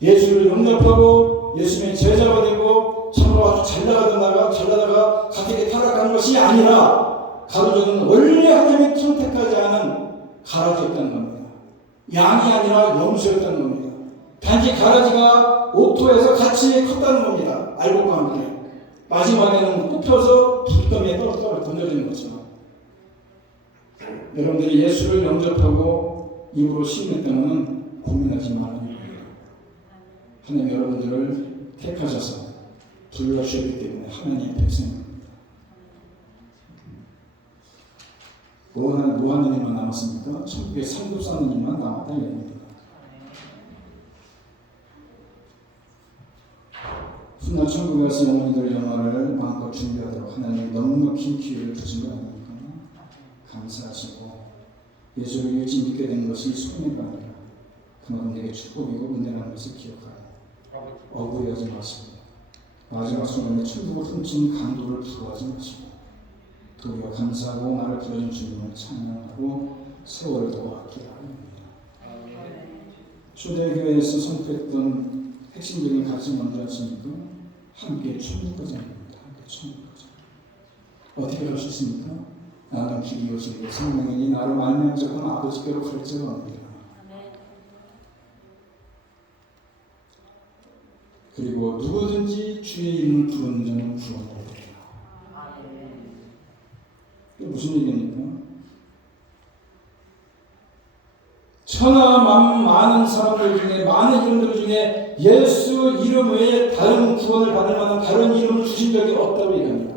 예수를 영접하고 예수님의 제자가 되고 참으로 아주 잘나가다가 갑자기 타락하는 것이 아니라 가론 유다는 원래 하나님이 선택하지 않은 가라지였다는 겁니다. 양이 아니라 염소였다는 겁니다. 단지 가라지가 옥토에서 같이 컸다는 겁니다. 알곡과 함께. 마지막에는 뽑혀서 불더미에 던져지는 것처럼. 여러분들이 예수를 영접하고 입으로 시인했다면 고민하지 말아야 합니다. 하나님 여러분들을 택하셔서 불러주셨기 때문에 하나님의 백성입니다. 뭐 하는 일만 남았습니까? 천국에 상급 사는 일만 남았다는 얘기입니다. 훗날 천국에 가서 영혼들 영화를 마음껏 준비하도록 하나님 넉넉히 기회를 주신 거 아닙니까? 감사하시고 예수를 일찍 믿게 된 것이 손해가 아니라 그만큼 내게 축복이고 은혜라는 것을 기억하라. 억울해하지 마시고 마지막 순간에 천국을 훔친 강도를 부러워하지 마시고 우리가 감사하고 나를 부르신 주님을 찬양하고 세월을 더 아끼라 합니다. 초대교회에서 선포했던 핵심적인 가르침 뭔지 아십니까? 함께 천국 가자입니다. 함께 천국 가자. 어떻게 할 수 있습니까? 나는 길이 오시고 생명이니 나를 말미암자고는 아버지께로 갈 자가 없느니라. 그리고 누구든지 주의 이름을 부르는 자는 구원을 얻으리라. 이게 무슨 얘기입니까? 천하 많은 사람들 중에 많은 이름들 중에 예수 이름 외에 다른 구원을 받을 만한 다른 이름을 주신 적이 없다고 얘기합니다.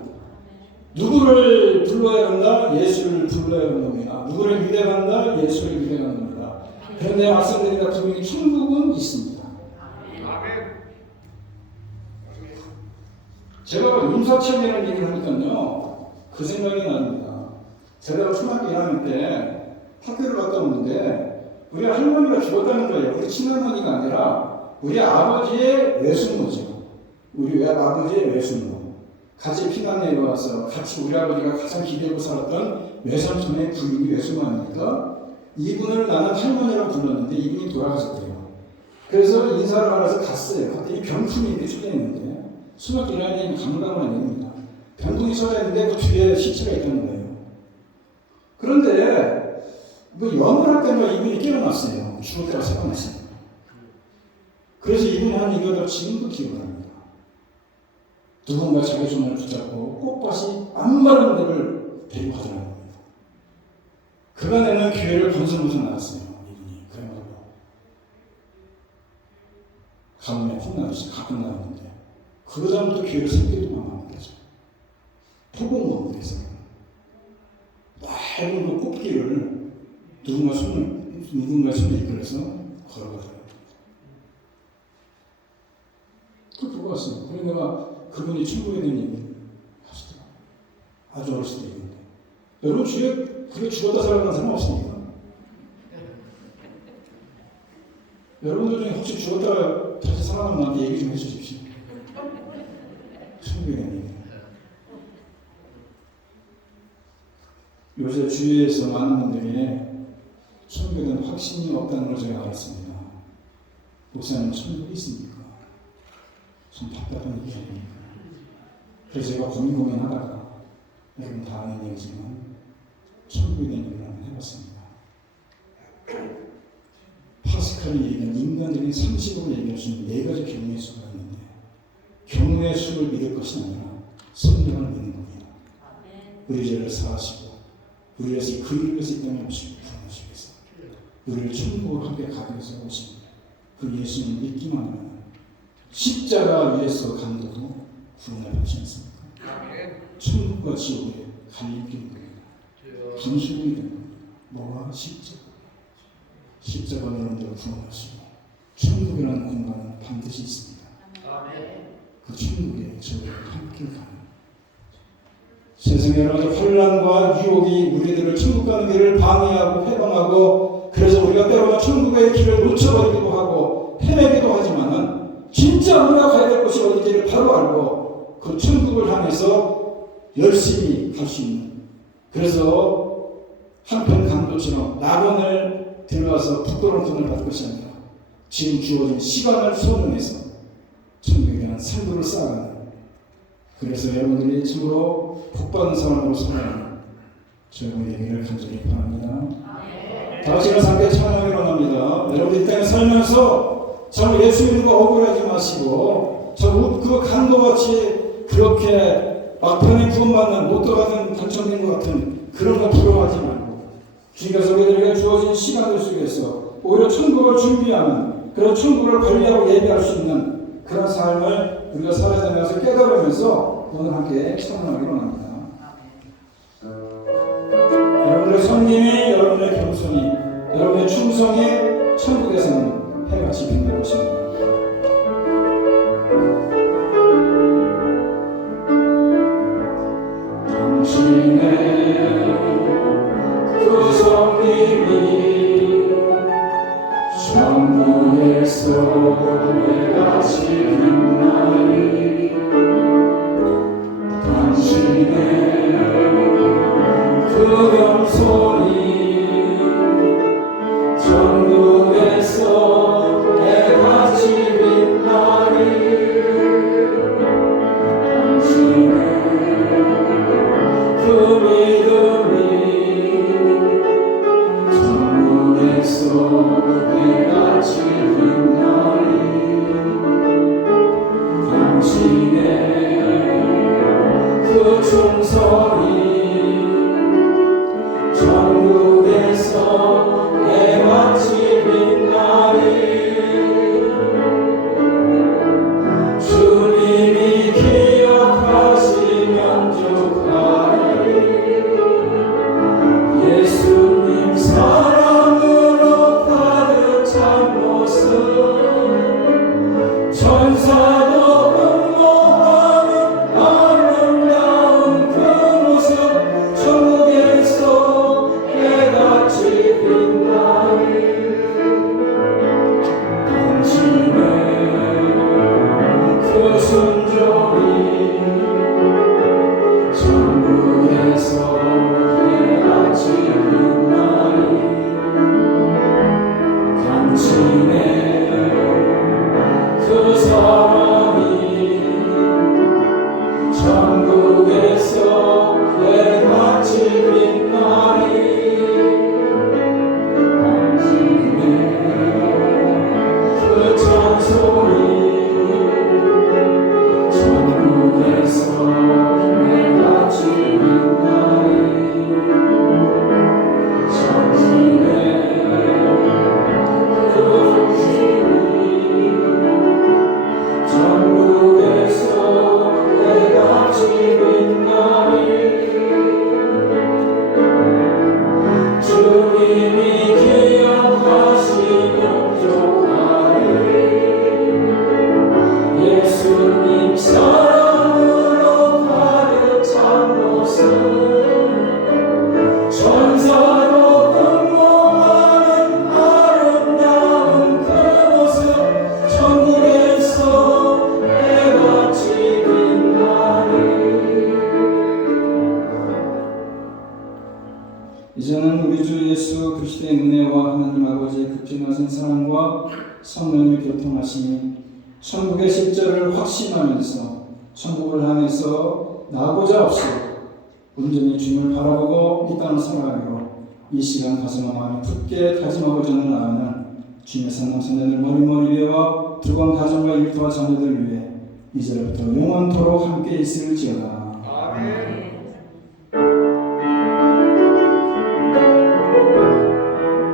누구를 불러야 한다? 예수를 불러야 하는 겁니다. 누구를 믿어야 한다? 예수를 믿어야 하는 겁니다. 그런데 말씀드린 분명히 천국은 있습니다. 제가 임사체험이라는 얘기를 하니까요 그 생각이 납니다. 제가 초등학교 1학년 때 학교를 갔다 오는데 우리 할머니가 죽었다는 거예요. 우리 친할머니가 아니라 우리 아버지의 외숙모죠. 우리 아버지의 외숙모. 같이 피난 내려와서 같이 우리 아버지가 가장 기대고 살았던 외삼촌의 부인이 외숙모 아닙니까? 이분을 나는 할머니라고 불렀는데 이분이 돌아가셨대요. 그래서 인사를 하면서 갔어요. 그때 이 병풍이 이렇게 쏟아 있는데 수박 일하는 강강한 얘기입니다. 병풍이 쏟아 있는데 그 뒤에 시체가 있다는 거예요. 그런데 뭐 연말할 때마다 이분이 깨어났어요. 죽었다가 생각났어요. 그래서 이분이 한 얘기가 지금도 기억을 합니다. 누군가 자기 손을 붙잡고 꽃밭이 안 마른 데를 데리고 가더라는 겁니다. 그간에는 교회를 건설부터 나갔어요. 이분이 그야말로 가뭄에 혼나듯이 가끔 나왔는데 그 다음부터 교회를 3개 동안 나온 거죠. 토봉원에서 맑은 그 꽃길을 누군가 손을 이끌어서 걸어가더라고요. 그 보고 왔어요. 그래서 내가 그분이 천국에 대한 얘기를 하시더라고요. 아주 어렸을 때 얘기인데. 여러분 주위에 그게 죽었다 살아가는 사람 없습니까? 여러분들 중에 혹시 죽었다가 다시 살아나면 나한테 얘기 좀 해주십시오. 천국에 대한 얘기. 요새 주위에서 많은 분들이 천국에 대한 확신이 없다는 걸 제가 알았습니다. 목사님 천국이 있습니까? 좀 답답한 얘기 아닙니까? 그래서 제가 고민하다가 여러분 다 아는 얘기지만 천국에 대한 얘기를 한번 해봤습니다. 파스칼이 얘기한 인간적인 상식으로 얘기할 수 있는 4가지 경우의 수가 있는데 경우 육신의 수를 믿을 것이 아니라 성령을 믿는 겁니다. 우리 죄를 사하시고 우리 위해서 그 일에서 땅에 오시고 구원하시기 위해서 우리를 천국으로 함께 가기 위해서 오신 그 예수님을 믿기만 하면 십자가 위에서 간도도 구원을 받지 않습니까? 천국과 지옥의 갈림길인 겁니다. 단순히 된 겁니다. 뭐가 십자가. 십자가로 여러분들을 구원하시고 천국이라는 공간은 반드시 있습니다. 그 천국에 저희가 함께 가는 세상에 여러 가지 혼란과 유혹이 우리들을 천국 가는 길을 방해하고 해방하고 그래서 우리가 때로는 천국의 길을 놓쳐버리기도 하고 헤매기도 하지만은 진짜 우리가 가야 될 곳이 어딘지를 바로 알고 그 천국을 향해서 열심히 갈 수 있는 그래서 한편 강도처럼 낙원을 들어가서 부끄러운 돈을 받을 것이 아니라 지금 주어진 시간을 소중해서 천국에 대한 상도를 쌓아가는 그래서 여러분들이 참으로 복받은 사람으로 살아가는 저희의 얘기를 간절히 바랍니다. 다 같이 일어나서 함께 찬양을 원합니다. 여러분들 이 땅에 살면서 참 예수 믿는 거 억울하지 마시고 참 그 강도같이 그렇게 막판에 구원받는 로또 같은 당첨된 것 같은 그런 거 부러워하지 말고 주님께서 우리들에게 주어진 시간들 속에서 오히려 천국을 준비하는 그런 천국을 관리하고 예배할 수 있는 그런 삶을 우리가 살아야 되는 것을 깨달으면서 오늘 함께 찬양하기로 합니다. 여러분의 섬김이, 여러분의 겸손이, 여러분의 충성이 천국에서는 해같이 빛날 것입니다. 당신의 그 섬김이 천국에서 해같이 빛나리 당신의 그 겸손이 천국에서 해같이 빛나리 당신의 그 믿음이 천국에서 해같이 빛나리 당신의 그 충성이 천국에서 해같이 빛나리 주님이 기억하시면 족하리 예수님 사랑으로 가득 찬 모습 천사도 응모하는 아름다운 그 모습 천국에서 해같이 빛나리 당신의 그 순종이 천국에서 해같이 빛나리 당신의 그 사랑이 천국에서 해같이 빛나리 당신의 그 찬송이 천국에서 해같이 빛나리 당신의 그 당신이 천국에서 해같이 빛나리 주님이 기억하시면 족하리 예수님 사랑으로 가득 찬 모습 천사도 응모하는 아름다운 그 모습 천국에서 해같이 빛나리 이제는 우리 주 예수 그리스도의 은혜와 하나님 아버지의 극진하신 사랑과 성령의 교통하심이 천국의 십자를 확신하면서 천국을 향해서 나고자 없이 온전히 주님을 바라보고 이 땅을 살아가기로 이 시간 가슴과 마음이 굳게 다짐하고 저는 나아가는 주님의 산남선자들 머리머리 위에와 두건 가정과 일터와 자녀들 위해 이제부터 영원토록 함께 있을지어다. 아멘.